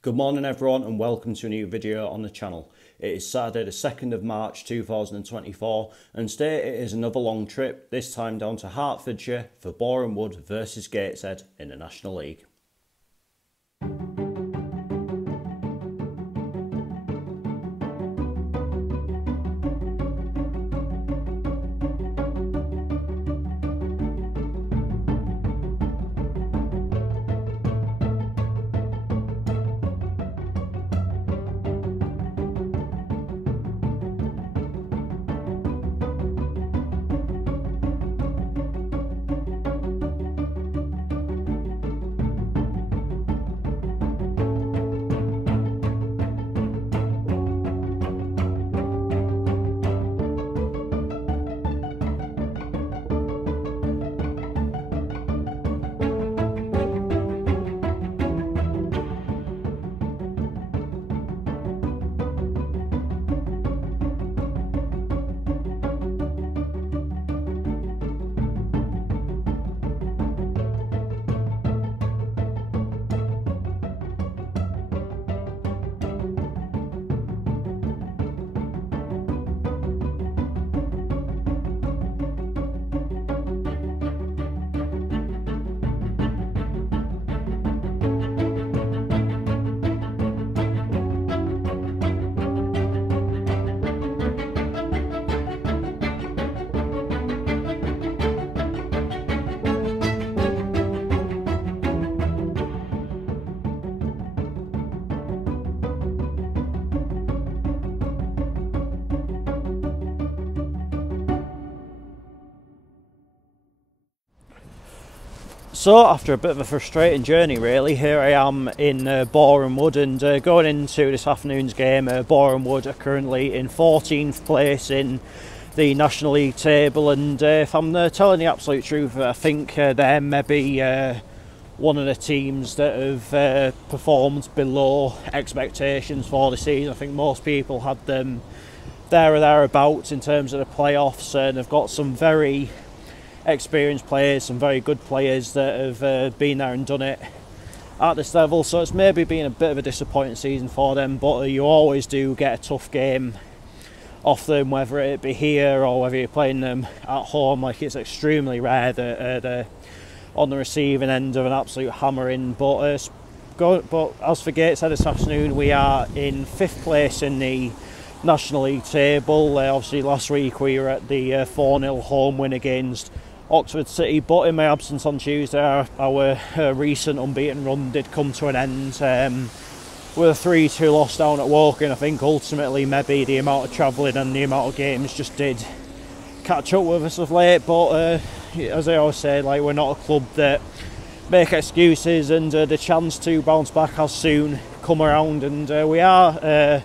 Good morning everyone and welcome to a new video on the channel. It is Saturday the 2nd of March 2024 and today it is another long trip, this time down to Hertfordshire for Boreham versus Gateshead in the National League. So after a bit of a frustrating journey really, here I am in Boreham and going into this afternoon's game. Boreham are currently in 14th place in the National League table, and if I'm telling the absolute truth, I think they're maybe one of the teams that have performed below expectations for the season. I think most people had them there or thereabouts in terms of the playoffs, and they've got some very experienced players, some very good players that have been there and done it at this level, so it's maybe been a bit of a disappointing season for them, but you always do get a tough game off them, whether it be here or whether you're playing them at home. Like, it's extremely rare that they're on the receiving end of an absolute hammering. But as for Gateshead this afternoon, we are in 5th place in the National League table. Obviously last week we were at the 4-0 home win against Oxford City, but in my absence on Tuesday our recent unbeaten run did come to an end with a 3-2 loss down at Woking. I think ultimately maybe the amount of travelling and the amount of games just did catch up with us of late, but as I always say, like, we're not a club that make excuses, and the chance to bounce back has soon come around, and we are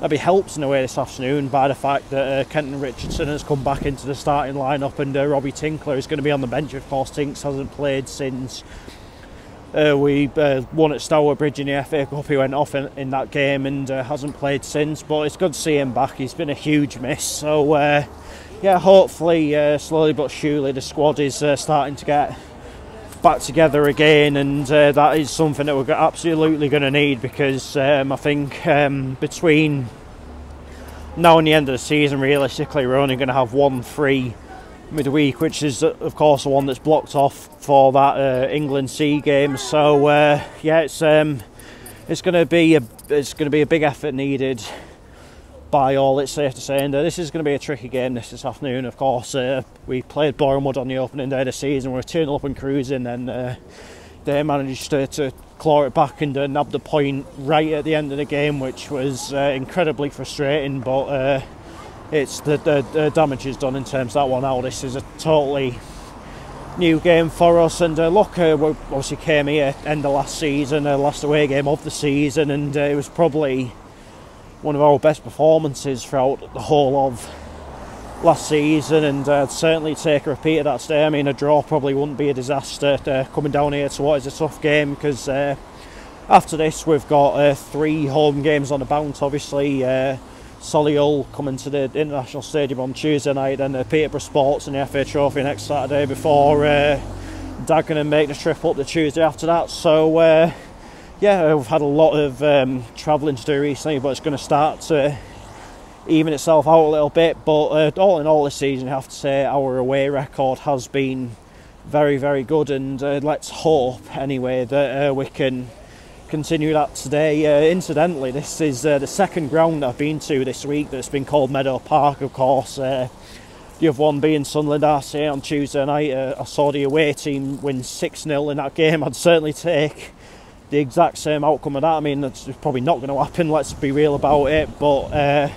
maybe helped in a way this afternoon by the fact that Kenton Richardson has come back into the starting lineup, and Robbie Tinkler is going to be on the bench. Of course, Tinks hasn't played since we won at Stourbridge in the FA Cup. He went off in that game and hasn't played since, but it's good to see him back. He's been a huge miss, so yeah, hopefully slowly but surely the squad is starting to get back together again, and that is something that we're absolutely going to need, because I think between now and the end of the season, realistically, we're only going to have one free midweek, which is of course the one that's blocked off for that England C game. So yeah, it's going to be a big effort needed by all, it's safe to say, and this is going to be a tricky game this afternoon. Of course, we played Boreham on the opening day of the season. We were 2-0 up and cruising, and they managed to claw it back and nab the point right at the end of the game, which was incredibly frustrating, but it's the damage is done in terms of that one. Now this is a totally new game for us, and look, we obviously came here end of last season, last away game of the season, and it was probably one of our best performances throughout the whole of last season, and I'd certainly take a repeat of that today. I mean, a draw probably wouldn't be a disaster coming down here to what is a tough game, because after this we've got 3 home games on the bounce. Obviously Solihull coming to the International Stadium on Tuesday night, and Peterborough Sports and the FA Trophy next Saturday, before Dagenham make the trip up the Tuesday after that. So yeah, we've had a lot of travelling to do recently, but it's going to start to even itself out a little bit. But all in all, this season, I have to say our away record has been very, very good, and let's hope anyway that we can continue that today. Incidentally, this is the second ground I've been to this week that's been called Meadow Park, of course. The other one being Sunderland RC on Tuesday night. I saw the away team win 6-0 in that game. I'd certainly take the exact same outcome of that. I mean, that's probably not going to happen, let's be real about it, but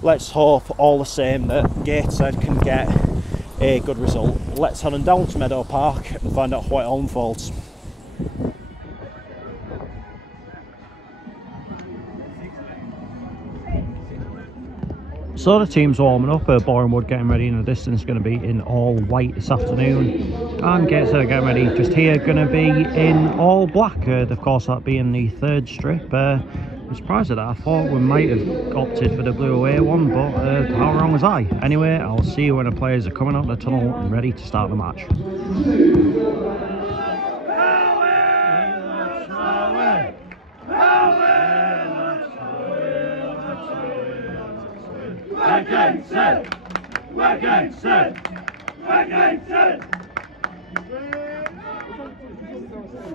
let's hope all the same that Gateshead can get a good result. Let's head on down to Meadow Park and find out what it all unfolds. So the team's warming up. Boreham Wood getting ready in the distance, going to be in all white this afternoon, and Gateshead are getting ready just here, going to be in all black. Of course, that being the 3rd strip. I'm surprised at that. I thought we might have opted for the blue away one, but how wrong was I? Anyway, I'll see you when the players are coming out the tunnel and ready to start the match.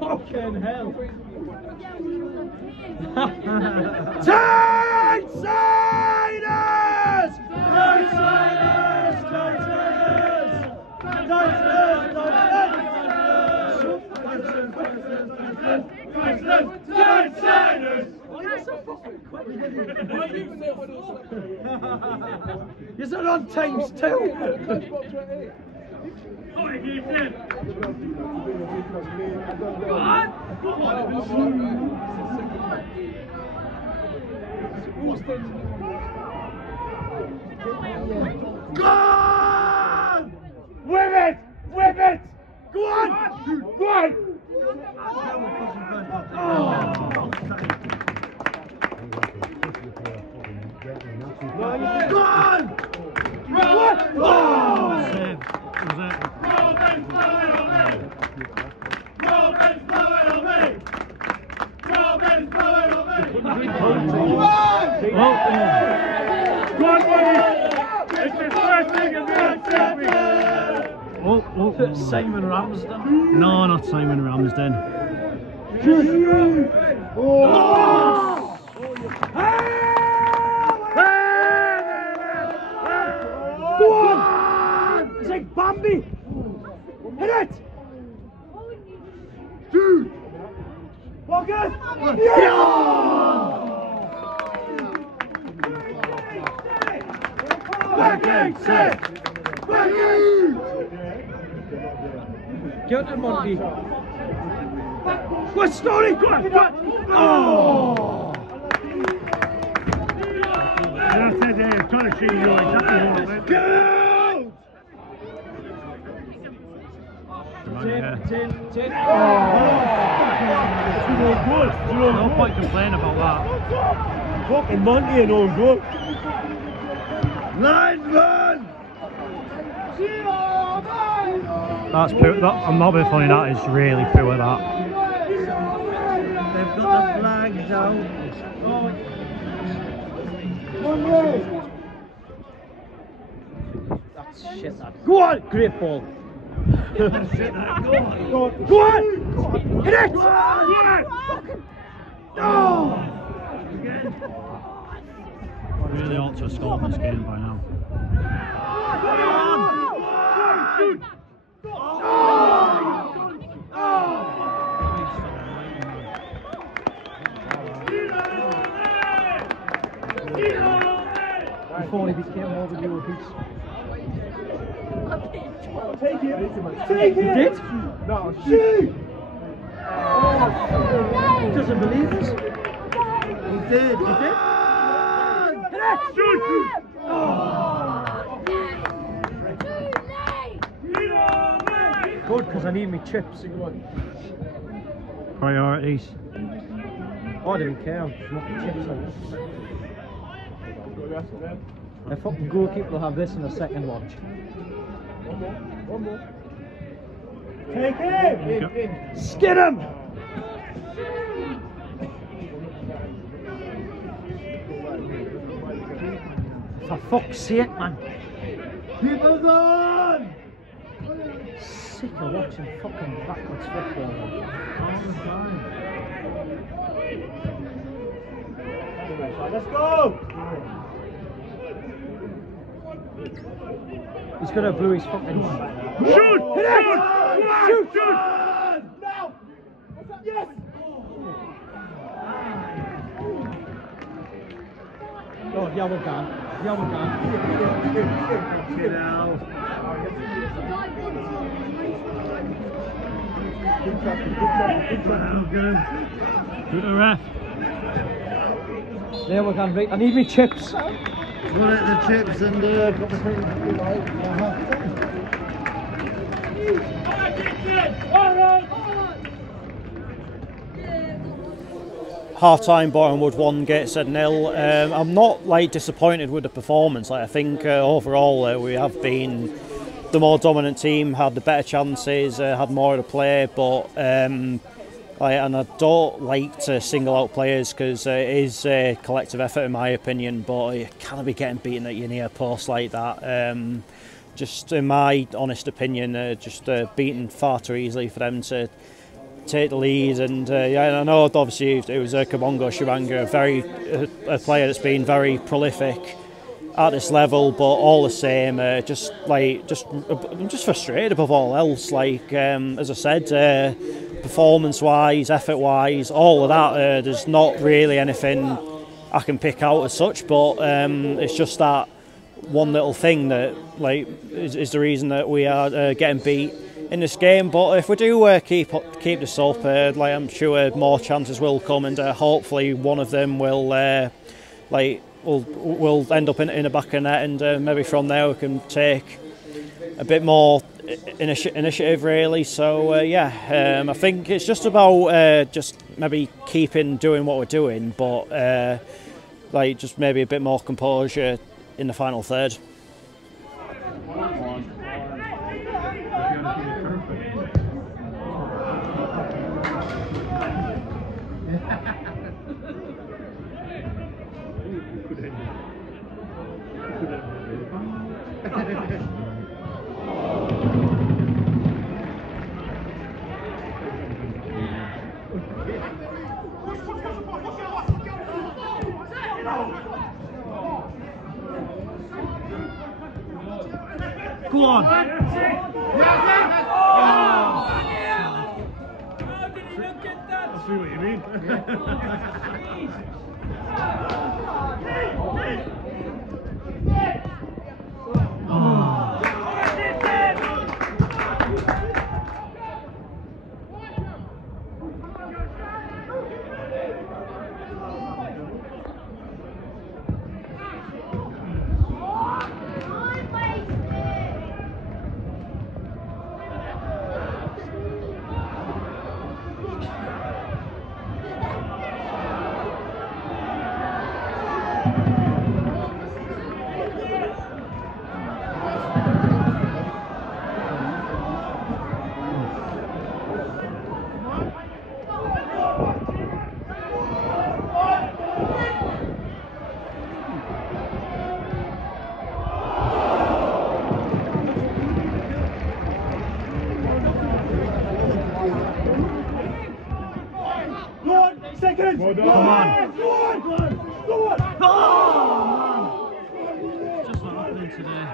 Fucking hell! Gatesheaders! Is it on times 2? Go on! Whip it! Whip it! Go on! Go on! Go on! What? Oh! Simon Ramsden? No, not Simon Ramsden. Oh! Go on! It's like Bambi! Hit it! Dude! Walker! Yeah! Get it, Monty! What story? Go on! Oh! That's it, I'm trying to show you exactly what it is. Go! Tip. Oh! Good. No point complaining about that. Fucking Monty and all good. Linesman! That's pure. I'm not being funny, that is really pure, that. They've got the flags out. That's shit, that. Go on! Great ball. Go on! Hit it! Yeah! Oh! Really ought to have scored this game by now. Before he became more than you a piece. Take it! He did? No, shoot! He doesn't believe us. He did! He did? Good, because I need me chips. Priorities. Oh, I didn't care, I'm just knocking chips out. The fucking goalkeeper will have this in a second watch. One more. Take him! Yep. Skin him! For fuck's sake, man. Keep us on! Sick of watching fucking backwards football. Let's go! He's gonna blow his fucking... Shoot! Hit it! Shoot! Shoot! Now! Yes! Oh, yellow gun. Yellow gun. Get out. Good Well, good. Good ref. Yellow gun, right. I need me chips. Got it, the chips and got the thing. Half-time, Boreham Wood 1, Gateshead 0. I'm not like disappointed with the performance. Like I think overall we have been the more dominant team, had the better chances, had more of the play. But and I don't like to single out players because it is a collective effort in my opinion. But you can't be getting beaten at your near post like that. Just in my honest opinion, just beaten far too easily for them to take the lead. And yeah, I know obviously it was Kabongo Shibanga, a player that's been very prolific at this level, but all the same, I'm just frustrated above all else. Like as I said, performance-wise, effort-wise, all of that, there's not really anything I can pick out as such. But it's just that one little thing that like is the reason that we are getting beat in this game. But if we do keep this up, like I'm sure more chances will come, and hopefully one of them will will end up in the back of the net, and maybe from there we can take a bit more initiative really. So yeah, I think it's just about just maybe doing what we're doing, but like just maybe a bit more composure in the final third. Go on! I see what you mean. Seconds! Well done. Go on! Go on! Go on! Oh, just not happening today.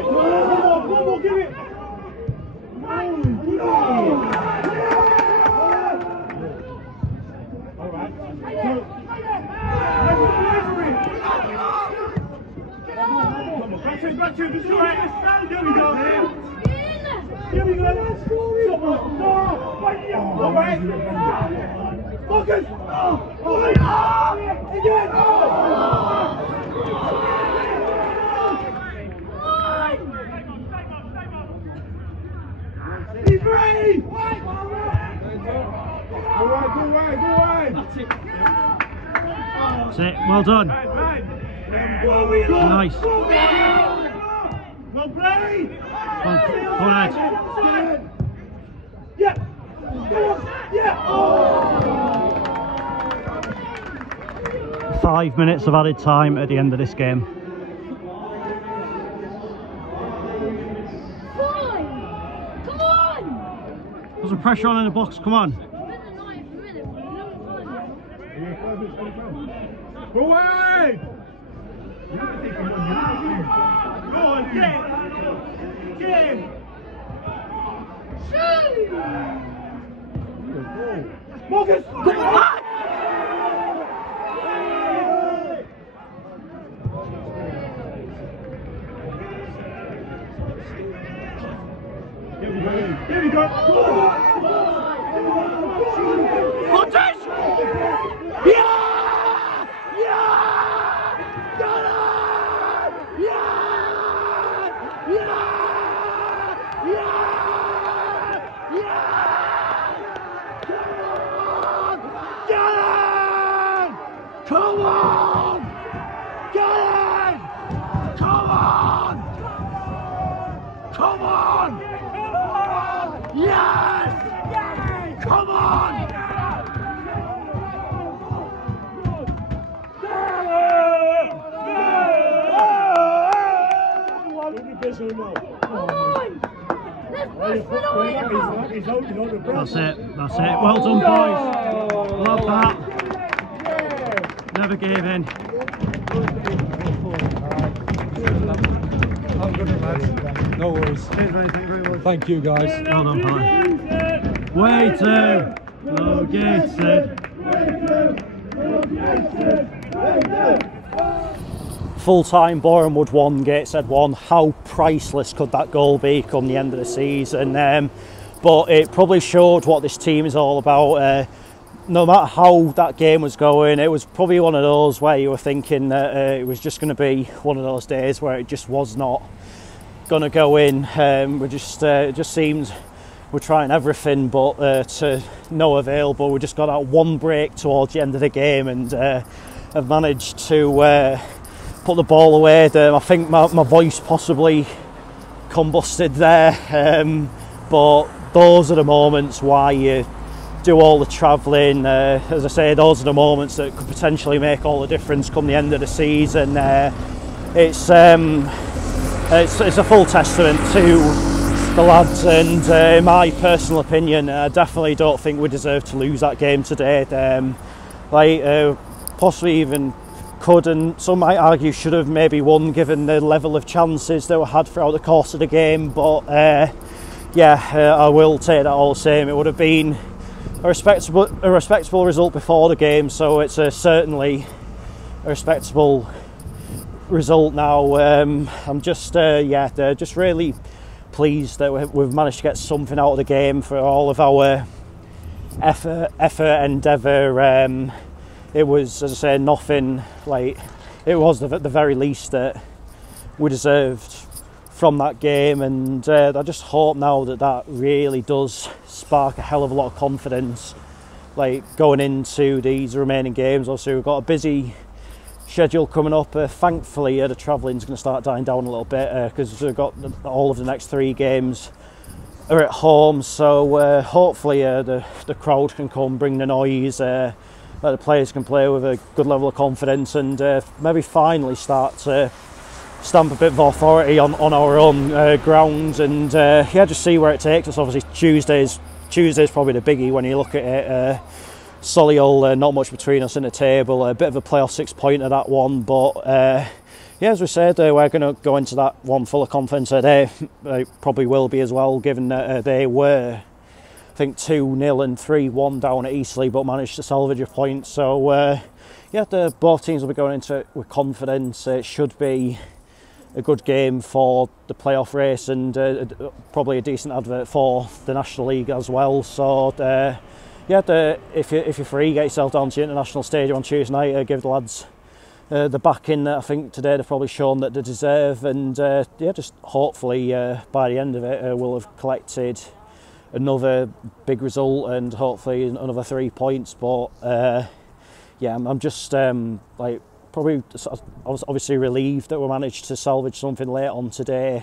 One more, give it! All right. Back to, this is right. There we go. Here we go. Focus. Again. Be free. Go wide. That's it, well done. Nice. Well played. Go ahead. Yeah. Go on. Yeah. 5 minutes of added time at the end of this game. Come on! Put some pressure on in the box, come on. Go wide. Go on, get. Shoot! Focus. Come on. Here we go. Contest! Yeah! Got it! Come on! Get it! Come on! Come on! Yes! Come on! Come on! Let's push for the winner! That's it. Well done, boys. Love that. Never gave in. No worries. Thank you, guys. Well done, Paddy. Way two. Oh, Gateshead. Full-time, Boreham Wood 1, Gateshead 1. How priceless could that goal be come the end of the season? But it probably showed what this team is all about. No matter how that game was going, it was probably one of those where you were thinking that it was just going to be one of those days where it just was not going to go in. It just seems we're trying everything, but to no avail. But we just got that one break towards the end of the game and have managed to put the ball away. I think my voice possibly combusted there, but those are the moments why you do all the travelling. As I say, those are the moments that could potentially make all the difference come the end of the season. It's a full testament to the lads, and in my personal opinion, I definitely don't think we deserve to lose that game today. Possibly even could, and some might argue should have maybe won given the level of chances that were had throughout the course of the game. But I will take that all the same. It would have been a respectable result before the game, so it's certainly a respectable result now. I'm just really pleased that we've managed to get something out of the game for all of our effort, endeavour. It was, as I say, nothing like it was the very least that we deserved from that game, and I just hope now that really does spark a hell of a lot of confidence, like going into these remaining games. Obviously, we've got a busy schedule coming up. Thankfully, the travelling's going to start dying down a little bit because we've got all of the next 3 games are at home. So hopefully, the crowd can come, bring the noise. That the players can play with a good level of confidence, and maybe finally start to stamp a bit of authority on our own grounds, and just see where it takes us. Obviously Tuesday's probably the biggie when you look at it. Solihull, not much between us in the table, a bit of a playoff 6-pointer that one, but as we said, we're going to go into that one full of confidence. They probably will be as well, given that they were, I think, 2-0 and 3-1 down at Eastleigh, but managed to salvage a point. So both teams will be going into it with confidence. It should be a good game for the playoff race, and probably a decent advert for the National League as well. So yeah, if you're free, get yourself down to the International Stadium on Tuesday night. Give the lads the backing that I think today they've probably shown that they deserve, and yeah, just hopefully by the end of it we'll have collected another big result and hopefully another 3 points. But yeah, I'm just like probably I was obviously relieved that we managed to salvage something late on today.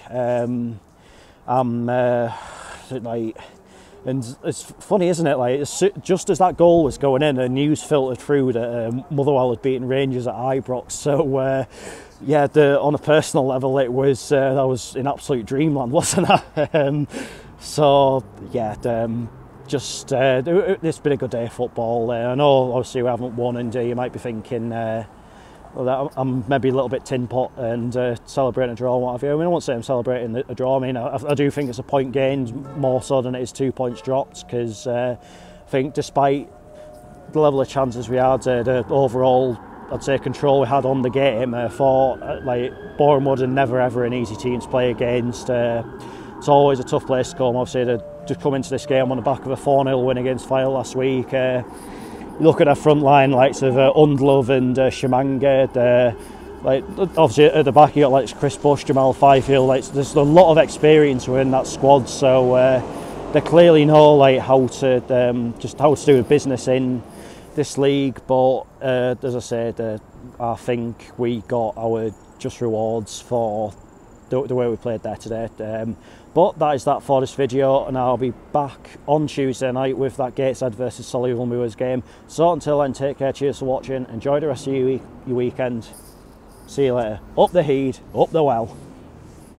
I'm like, and it's funny, isn't it? Like, just as that goal was going in, news filtered through that Motherwell had beaten Rangers at Ibrox. So yeah, on a personal level, it was that was in absolute dreamland, wasn't it? So yeah, just it's been a good day of football. I know obviously we haven't won, and you might be thinking well, I'm maybe a little bit tin pot and celebrating a draw and what have you. I mean, I won't say I'm celebrating a draw. I mean, I do think it's a point gained more so than it is 2 points dropped, because I think despite the level of chances we had, the overall, I'd say, control we had on the game, for like Boreham Wood, and never ever an easy team to play against. It's always a tough place to come. Obviously, to come into this game on the back of a 4-0 win against Fyle last week. Look at our front line, likes of Undlove and Shimanga. Like, obviously at the back you got like Chris Bush, Jamal Fifield. Like, there's a lot of experience within that squad, so they clearly know like how to just how to do business in this league. But as I said, I think we got our just rewards for the way we played there today. But that is that for this video, and I'll be back on Tuesday night with that Gateshead versus Solihull Moors game. So until then, take care, cheers for watching, enjoy the rest of your weekend. See you later. Up the heed, up the well.